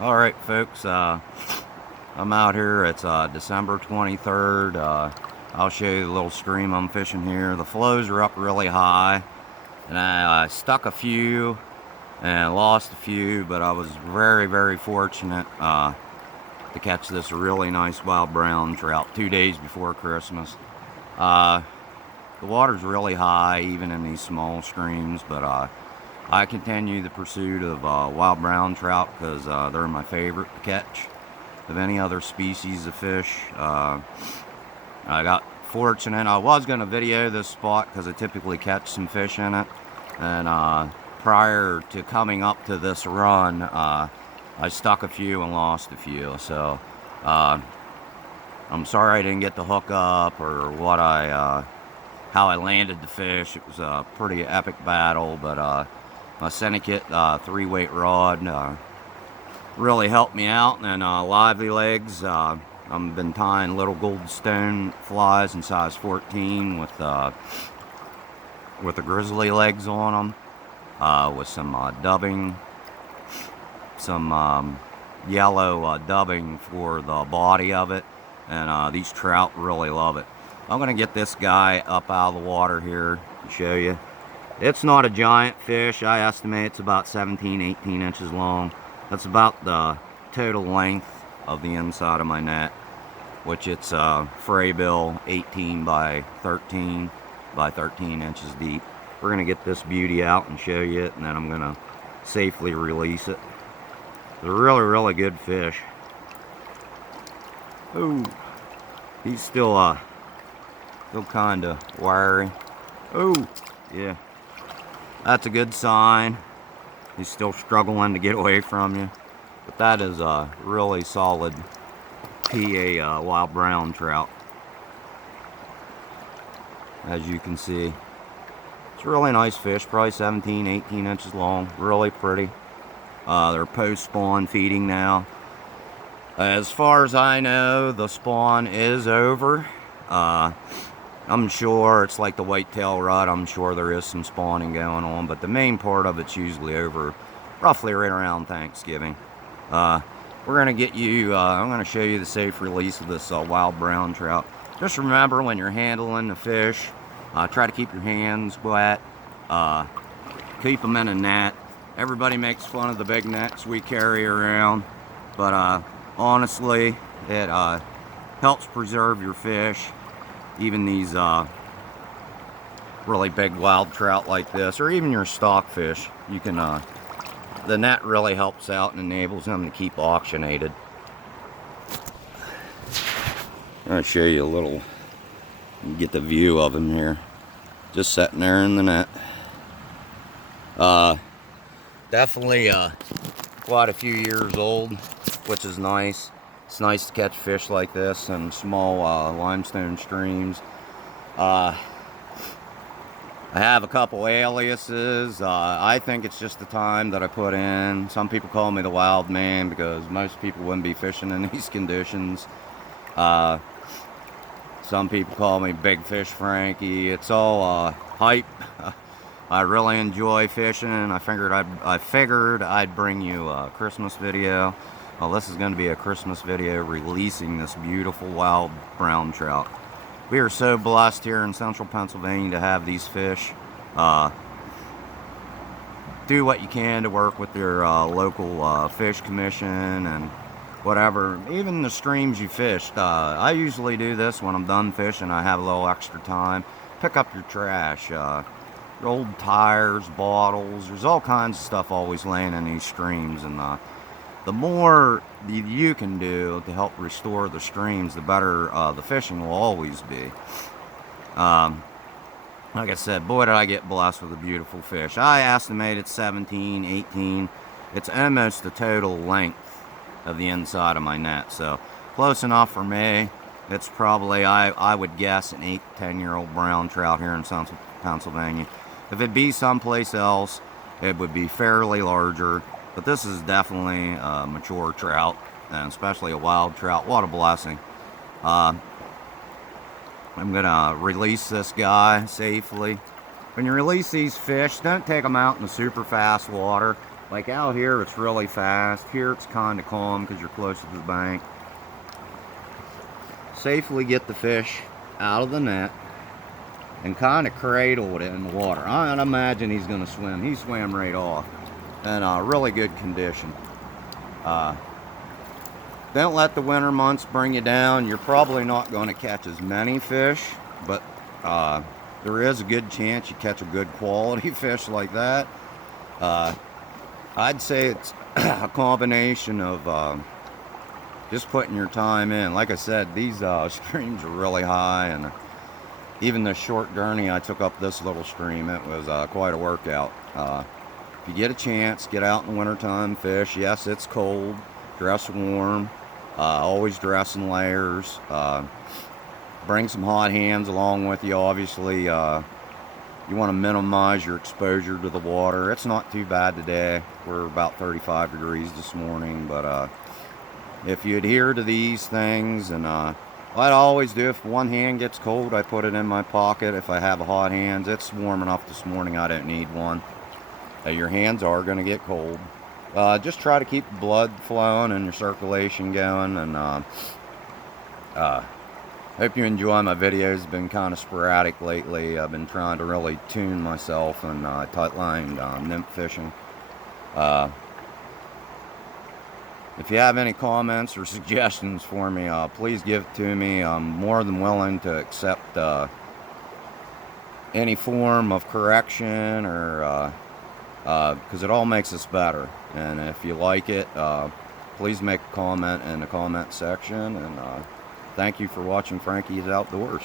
All right, folks, I'm out here. It's December 23rd. I'll show you the little stream I'm fishing here. The flows are up really high, and I stuck a few and lost a few, but I was very, very fortunate to catch this really nice wild brown trout 2 days before Christmas. Uh, the water's really high, even in these small streams, but I continue the pursuit of wild brown trout because they're my favorite to catch of any other species of fish. I got fortunate. I was going to video this spot because I typically catch some fish in it. And prior to coming up to this run, I stuck a few and lost a few. So I'm sorry I didn't get the hook up or how I landed the fish. It was a pretty epic battle, but my syndicate 3-weight rod really helped me out, and lively legs. I've been tying little goldstone flies in size 14 with the grizzly legs on them, with some dubbing, some yellow dubbing for the body of it, and these trout really love it. I'm going to get this guy up out of the water here to show you. It's not a giant fish. I estimate it's about 17, 18 inches long. That's about the total length of the inside of my net, which it's fray bill 18 by 13 by 13 inches deep. We're going to get this beauty out and show you it, and then I'm going to safely release it. It's a really, really good fish. Ooh, he's still kind of wiry. Oh, yeah. That's a good sign. He's still struggling to get away from you. But that is a really solid PA wild brown trout. As you can see. It's a really nice fish, probably 17, 18 inches long. Really pretty. They're post-spawn feeding now. As far as I know, the spawn is over. I'm sure it's like the whitetail rut. I'm sure there is some spawning going on, but the main part of it's usually over roughly right around Thanksgiving. We're going to get you, I'm going to show you the safe release of this wild brown trout. Just remember, when you're handling the fish, try to keep your hands wet. Keep them in a net. Everybody makes fun of the big nets we carry around, but honestly, it helps preserve your fish. Even these really big wild trout like this, or even your stockfish, you can, the net really helps out and enables them to keep oxygenated. I'll show you a little, get the view of him here. Just sitting there in the net. Definitely quite a few years old, which is nice. It's nice to catch fish like this in small limestone streams. I have a couple aliases. I think it's just the time that I put in. Some people call me the wild man because most people wouldn't be fishing in these conditions. Some people call me Big Fish Frankie. It's all hype. I really enjoy fishing. I figured I'd bring you a Christmas video. Well, this is going to be a Christmas video releasing this beautiful wild brown trout. We are so blessed here in central Pennsylvania to have these fish. Do what you can to work with your local fish commission and whatever. Even the streams you fished. I usually do this when I'm done fishing. I have a little extra time. Pick up your trash. Your old tires, bottles. There's all kinds of stuff always laying in these streams, and the more you can do to help restore the streams, the better the fishing will always be. Like I said, boy, did I get blessed with a beautiful fish. I estimate it's 17, 18. It's almost the total length of the inside of my net, so close enough for me. It's probably, I would guess, an 8 to 10-year-old brown trout here in central Pennsylvania. If it'd be someplace else, it would be fairly larger. But this is definitely a mature trout, and especially a wild trout. What a blessing. I'm going to release this guy safely. When you release these fish, don't take them out in the super fast water. Like out here, it's really fast. Here, it's kind of calm because you're close to the bank. Safely get the fish out of the net and kind of cradle it in the water. I imagine he's going to swim. He swam right off in really good condition. Don't let the winter months bring you down. You're probably not going to catch as many fish, but there is a good chance you catch a good quality fish like that. I'd say it's a combination of just putting your time in. Like I said, these streams are really high, and even the short gurney I took up this little stream, it was quite a workout. If you get a chance, get out in the wintertime, fish. Yes, it's cold. Dress warm. Always dress in layers. Bring some hot hands along with you, obviously. You want to minimize your exposure to the water. It's not too bad today. We're about 35 degrees this morning, but if you adhere to these things, and what I always do, if one hand gets cold, I put it in my pocket. If I have a hot hands, it's warm enough this morning, I don't need one. Your hands are going to get cold. Just try to keep the blood flowing and your circulation going, and hope you enjoy my videos. It's been kind of sporadic lately. I've been trying to really tune myself and tight-lined nymph fishing. If you have any comments or suggestions for me, please give it to me. I'm more than willing to accept any form of correction, or because it all makes us better. And if you like it, please make a comment in the comment section. And thank you for watching Frankie's Outdoors.